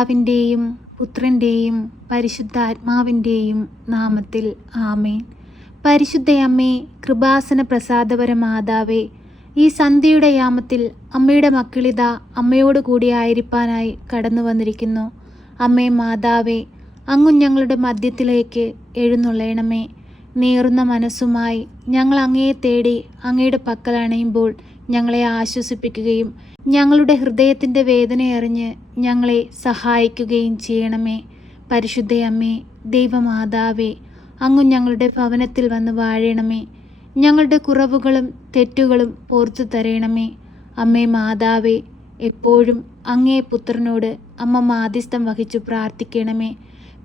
പിതാവിൻ്റെയും പുത്രൻ്റെയും പരിശുദ്ധാത്മാവിൻ്റെയും നാമത്തിൽ ആമേൻ. പരിശുദ്ധയമ്മേ, കൃപാസന പ്രസാദപര മാതാവേ, ഈ സന്ധ്യയുടെ യാമത്തിൽ അമ്മയുടെ മക്കളിതാ അമ്മയോട് കൂടി ആയിരിക്കാനായി കടന്നു വന്നിരിക്കുന്നു. അമ്മേ മാതാവേ, അങ്ങ് ഞങ്ങളുടെ മധ്യത്തിലേക്ക് എഴുന്നള്ളണമേ. നീറുന്ന മനസ്സുമായി ഞങ്ങൾ അങ്ങയെ തേടി അങ്ങയുടെ പക്കൽ അണയുമ്പോൾ ഞങ്ങളെ ആശ്വസിപ്പിക്കുകയും ഞങ്ങളുടെ ഹൃദയത്തിൻ്റെ വേദനയറിഞ്ഞ് ഞങ്ങളെ സഹായിക്കുകയും ചെയ്യണമേ. പരിശുദ്ധയമ്മേ, ദൈവമാതാവേ, അങ്ങ് ഞങ്ങളുടെ ഭവനത്തിൽ വന്ന് വാഴണമേ. ഞങ്ങളുടെ കുറവുകളും തെറ്റുകളും ഓർത്തു തരണമേ. അമ്മേ മാതാവേ, എപ്പോഴും അങ്ങേ പുത്രനോട് അമ്മ മാധ്യസ്ഥം വഹിച്ചു പ്രാർത്ഥിക്കണമേ.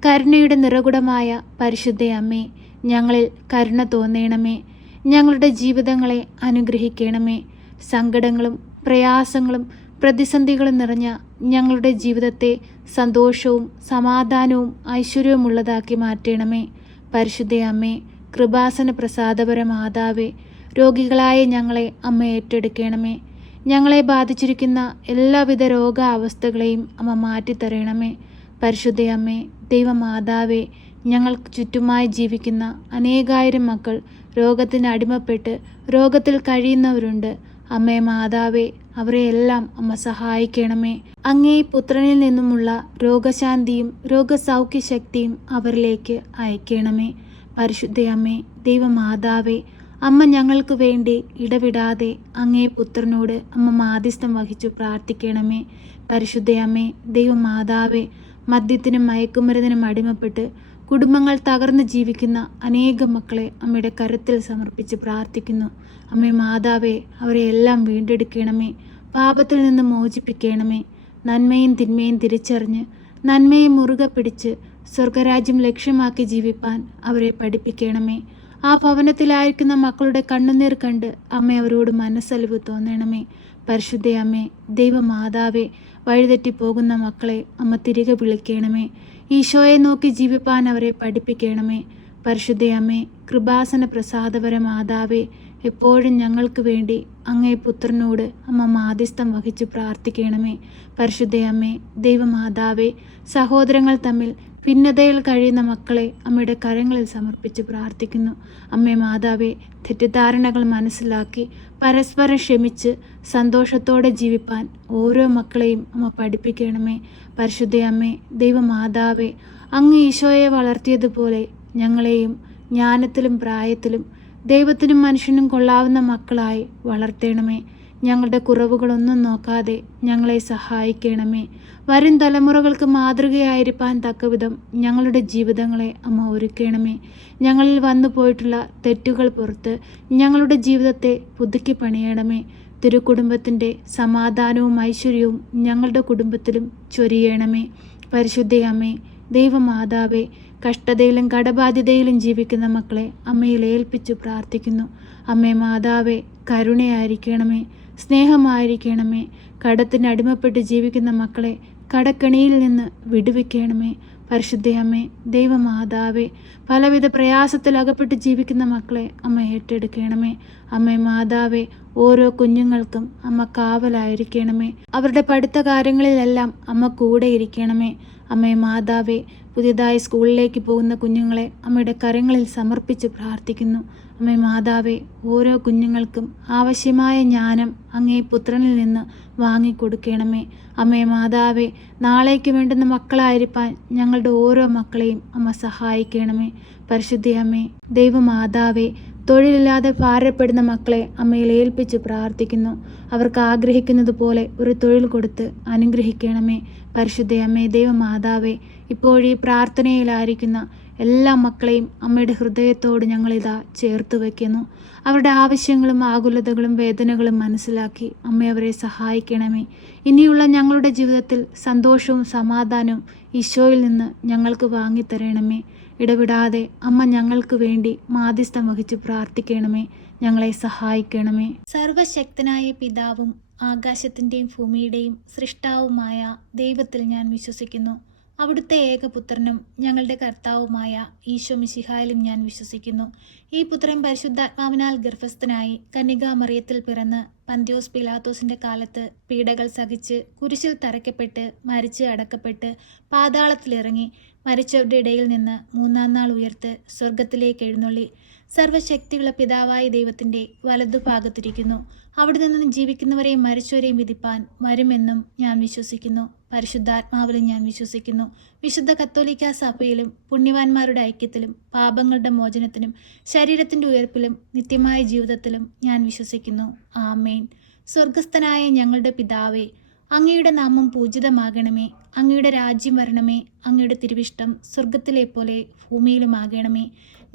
കരുണയുടെ നിറകുടമായ പരിശുദ്ധയമ്മേ, ഞങ്ങളിൽ കരുണ തോന്നണമേ. ഞങ്ങളുടെ ജീവിതങ്ങളെ അനുഗ്രഹിക്കണമേ. സങ്കടങ്ങളും പ്രയാസങ്ങളും പ്രതിസന്ധികളും നിറഞ്ഞ ഞങ്ങളുടെ ജീവിതത്തെ സന്തോഷവും സമാധാനവും ഐശ്വര്യവുമുള്ളതാക്കി മാറ്റണമേ. പരിശുദ്ധയമ്മേ, കൃപാസന പ്രസാദപര മാതാവേ, രോഗികളായ ഞങ്ങളെ അമ്മ ഏറ്റെടുക്കണമേ. ഞങ്ങളെ ബാധിച്ചിരിക്കുന്ന എല്ലാവിധ രോഗാവസ്ഥകളെയും അമ്മ മാറ്റിത്തരണമേ. പരിശുദ്ധയമ്മേ, ദൈവമാതാവേ, ഞങ്ങൾക്ക് ചുറ്റുമായി ജീവിക്കുന്ന അനേകായിരം മക്കൾ രോഗത്തിന് അടിമപ്പെട്ട് രോഗത്തിൽ കഴിയുന്നവരുണ്ട്. അമ്മേ മാതാവേ, അവരെയെല്ലാം അമ്മ സഹായിക്കണമേ. അങ്ങേ പുത്രനിൽ നിന്നുമുള്ള രോഗശാന്തിയും രോഗസൗഖ്യശക്തിയും അവരിലേക്ക് അയക്കണമേ. പരിശുദ്ധയമ്മേ, ദൈവമാതാവേ, അമ്മ ഞങ്ങൾക്ക് വേണ്ടി ഇടവിടാതെ അങ്ങേ പുത്രനോട് അമ്മ മാധ്യസ്ഥം വഹിച്ചു പ്രാർത്ഥിക്കണമേ. പരിശുദ്ധയമ്മേ, ദൈവമാതാവേ, മദ്യത്തിനും മയക്കുമരുന്നിനും അടിമപ്പെട്ട് കുടുംബങ്ങൾ തകർന്ന് ജീവിക്കുന്ന അനേകം മക്കളെ അമ്മയുടെ കരത്തിൽ സമർപ്പിച്ച് പ്രാർത്ഥിക്കുന്നു. അമ്മേ മാതാവേ, അവരെ എല്ലാം വീണ്ടെടുക്കണമേ. പാപത്തിൽ നിന്ന് മോചിപ്പിക്കണമേ. നന്മയും തിന്മയും തിരിച്ചറിഞ്ഞ് നന്മയെ മുറുകെ പിടിച്ച് സ്വർഗരാജ്യം ലക്ഷ്യമാക്കി ജീവിപ്പാൻ അവരെ പഠിപ്പിക്കണമേ. ആ ഭവനത്തിലായിരിക്കുന്ന മക്കളുടെ കണ്ണുനീർ കണ്ട് അമ്മ അവരോട് മനസ്സലിവ് തോന്നണമേ. പരിശുദ്ധയമ്മേ, ദൈവമാതാവേ, വഴിതെറ്റിപ്പോകുന്ന മക്കളെ അമ്മ തിരികെ വിളിക്കണമേ. ഈശോയെ നോക്കി ജീവിപ്പാൻ അവരെ പഠിപ്പിക്കണമേ. പരിശുദ്ധയമ്മേ, കൃപാസന പ്രസാദപര മാതാവേ, എപ്പോഴും ഞങ്ങൾക്ക് വേണ്ടി അങ്ങേ പുത്രനോട് അമ്മ മാധ്യസ്ഥം വഹിച്ച് പ്രാർത്ഥിക്കണമേ. പരിശുദ്ധയമ്മേ, ദൈവമാതാവേ, സഹോദരങ്ങൾ തമ്മിൽ ഭിന്നതയിൽ കഴിയുന്ന മക്കളെ അമ്മയുടെ കരങ്ങളിൽ സമർപ്പിച്ച് പ്രാർത്ഥിക്കുന്നു. അമ്മേ മാതാവേ, തെറ്റിദ്ധാരണകൾ മനസ്സിലാക്കി പരസ്പരം ക്ഷമിച്ച് സന്തോഷത്തോടെ ജീവിപ്പാൻ ഓരോ മക്കളെയും അമ്മ പഠിപ്പിക്കണമേ. പരിശുദ്ധയമ്മേ, ദൈവമാതാവേ, അങ്ങ് ഈശോയെ വളർത്തിയതുപോലെ ഞങ്ങളെയും ജ്ഞാനത്തിലും പ്രായത്തിലും ദൈവത്തിനും മനുഷ്യനും കൊള്ളാവുന്ന മക്കളായി വളർത്തണമേ. ഞങ്ങളുടെ കുറവുകളൊന്നും നോക്കാതെ ഞങ്ങളെ സഹായിക്കണമേ. വരും തലമുറകൾക്ക് മാതൃകയായിരിക്കാൻ തക്കവിധം ഞങ്ങളുടെ ജീവിതങ്ങളെ അമ്മ ഒരുക്കണമേ. ഞങ്ങളിൽ വന്നു പോയിട്ടുള്ള തെറ്റുകൾ പുറത്ത് ഞങ്ങളുടെ ജീവിതത്തെ പുതുക്കി പണിയണമേ. തിരുക്കുടുംബത്തിൻ്റെ സമാധാനവും ഐശ്വര്യവും ഞങ്ങളുടെ കുടുംബത്തിലും ചൊരിയണമേ. പരിശുദ്ധയമ്മേ, ദൈവമാതാവേ, കഷ്ടതയിലും കടബാധ്യതയിലും ജീവിക്കുന്ന മക്കളെ അമ്മയിൽ ഏൽപ്പിച്ചു പ്രാർത്ഥിക്കുന്നു. അമ്മേ മാതാവേ, കരുണയായിരിക്കണമേ, സ്നേഹമായിരിക്കണമേ. കടത്തിന് അടിമപ്പെട്ട് ജീവിക്കുന്ന മക്കളെ കടക്കണിയിൽ നിന്ന് വിടുവിക്കണമേ. പരിശുദ്ധയമ്മേ, ദൈവമാതാവേ, പലവിധ പ്രയാസത്തിൽ അകപ്പെട്ട് ജീവിക്കുന്ന മക്കളെ അമ്മ ഏറ്റെടുക്കണമേ. അമ്മേ മാതാവേ, ഓരോ കുഞ്ഞുങ്ങൾക്കും അമ്മ കാവലായിരിക്കണമേ. അവരുടെ പഠിത്ത കാര്യങ്ങളിലെല്ലാം അമ്മ കൂടെ ഇരിക്കണമേ. അമ്മേ മാതാവേ, പുതിയതായി സ്കൂളിലേക്ക് പോകുന്ന കുഞ്ഞുങ്ങളെ അമ്മയുടെ കരങ്ങളിൽ സമർപ്പിച്ച് പ്രാർത്ഥിക്കുന്നു. അമ്മേ മാതാവേ, ഓരോ കുഞ്ഞുങ്ങൾക്കും ആവശ്യമായ ജ്ഞാനം അങ്ങേ പുത്രനിൽ നിന്ന് വാങ്ങിക്കൊടുക്കണമേ. അമ്മേ മാതാവേ, നാളേക്ക് വേണ്ടുന്ന മക്കളായിരിക്കാൻ ഞങ്ങളുടെ ഓരോ മക്കളെയും അമ്മ സഹായിക്കണമേ. പരിശുദ്ധയമ്മേ, ദൈവമാതാവേ, തൊഴിലില്ലാതെ ഭാരപ്പെടുന്ന മക്കളെ അമ്മയിൽ ഏൽപ്പിച്ച് പ്രാർത്ഥിക്കുന്നു. അവർക്ക് ആഗ്രഹിക്കുന്നത് പോലെ ഒരു തൊഴിൽ കൊടുത്ത് അനുഗ്രഹിക്കണമേ. പരിശുദ്ധയമ്മേ, ദൈവമാതാവേ, ഇപ്പോഴീ പ്രാർത്ഥനയിലായിരിക്കുന്ന എല്ലാ മക്കളെയും അമ്മയുടെ ഹൃദയത്തോട് ഞങ്ങളിതാ ചേർത്ത് വയ്ക്കുന്നു. അവരുടെ ആവശ്യങ്ങളും ആകുലതകളും വേദനകളും മനസ്സിലാക്കി അമ്മ അവരെ സഹായിക്കണമേ. ഇനിയുള്ള ഞങ്ങളുടെ ജീവിതത്തിൽ സന്തോഷവും സമാധാനവും ഈശോയിൽ നിന്ന് ഞങ്ങൾക്ക് വാങ്ങിത്തരണമേ. ഇടവിടാതെ അമ്മ ഞങ്ങൾക്ക് വേണ്ടി മാധ്യസ്ഥം വഹിച്ച് പ്രാർത്ഥിക്കണമേ. ഞങ്ങളെ സഹായിക്കണമേ. സർവശക്തനായ പിതാവും ആകാശത്തിൻ്റെയും ഭൂമിയുടെയും സൃഷ്ടാവുമായ ദൈവത്തിൽ ഞാൻ വിശ്വസിക്കുന്നു. അവിടുത്തെ ഏകപുത്രനും ഞങ്ങളുടെ കർത്താവുമായ ഈശോ മിശിഹായിലും ഞാൻ വിശ്വസിക്കുന്നു. ഈ പുത്രൻ പരിശുദ്ധാത്മാവിനാൽ ഗർഭസ്ഥനായി കന്യകാമറിയത്തിൽ പിറന്ന് പന്ത്യോസ് പിലാത്തോസിൻ്റെ കാലത്ത് പീഡകൾ സഹിച്ച് കുരിശിൽ തറയ്ക്കപ്പെട്ട് മരിച്ച് അടക്കപ്പെട്ട് പാതാളത്തിലിറങ്ങി മരിച്ചവരുടെ ഇടയിൽ നിന്ന് മൂന്നാം നാൾ ഉയർത്ത് സ്വർഗത്തിലേക്ക് എഴുന്നള്ളി സർവശക്തിയുള്ള പിതാവായ ദൈവത്തിൻ്റെ വലതുഭാഗത്തിരിക്കുന്നു. അവിടെ നിന്ന് ജീവിക്കുന്നവരെയും മരിച്ചവരെയും വിധിപ്പാൻ വരുമെന്നും ഞാൻ വിശ്വസിക്കുന്നു. പരിശുദ്ധാത്മാവിലും ഞാൻ വിശ്വസിക്കുന്നു. വിശുദ്ധ കത്തോലിക്കാ സഭയിലും പുണ്യവാന്മാരുടെ ഐക്യത്തിലും പാപങ്ങളുടെ മോചനത്തിനും ശരീരത്തിൻ്റെ ഉയർപ്പിലും നിത്യമായ ജീവിതത്തിലും ഞാൻ വിശ്വസിക്കുന്നു. ആമേൻ. സ്വർഗസ്ഥനായ ഞങ്ങളുടെ പിതാവേ, അങ്ങയുടെ നാമം പൂജിതമാകണമേ. അങ്ങയുടെ രാജ്യം വരണമേ. അങ്ങയുടെ തിരുവിഷ്ടം സ്വർഗത്തിലെ പോലെ ഭൂമിയിലുമാകണമേ.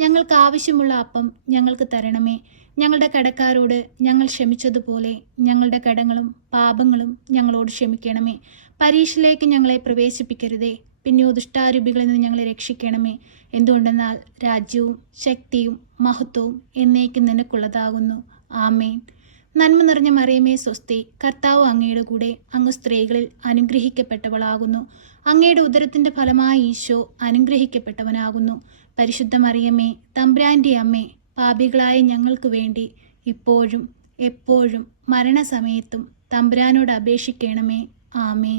ഞങ്ങൾക്ക് ആവശ്യമുള്ള അപ്പം ഞങ്ങൾക്ക് തരണമേ. ഞങ്ങളുടെ കടക്കാരോട് ഞങ്ങൾ ക്ഷമിച്ചതുപോലെ ഞങ്ങളുടെ കടങ്ങളും പാപങ്ങളും ഞങ്ങളോട് ക്ഷമിക്കണമേ. പരീക്ഷയിലേക്ക് ഞങ്ങളെ പ്രവേശിപ്പിക്കരുതേ, പിന്നെയോ ദുഷ്ടാരൂപികളിൽ നിന്ന് ഞങ്ങളെ രക്ഷിക്കണമേ. എന്തുകൊണ്ടെന്നാൽ രാജ്യവും ശക്തിയും മഹത്വവും എന്നേക്കും നിനക്കുള്ളതാകുന്നു. ആമേൻ. നന്മ നിറഞ്ഞ മറിയമേ സ്വസ്തി, കർത്താവ് അങ്ങയുടെ കൂടെ, അങ്ങ് സ്ത്രീകളിൽ അനുഗ്രഹിക്കപ്പെട്ടവളാകുന്നു. അങ്ങയുടെ ഉദരത്തിൻ്റെ ഫലമായ ഈശോ അനുഗ്രഹിക്കപ്പെട്ടവനാകുന്നു. പരിശുദ്ധ മറിയമേ, തമ്പുരാൻ്റെ അമ്മേ, പാപികളായ ഞങ്ങൾക്ക് വേണ്ടി ഇപ്പോഴും എപ്പോഴും മരണസമയത്തും തമ്പുരാനോട് അപേക്ഷിക്കണമേ. ആമേൻ.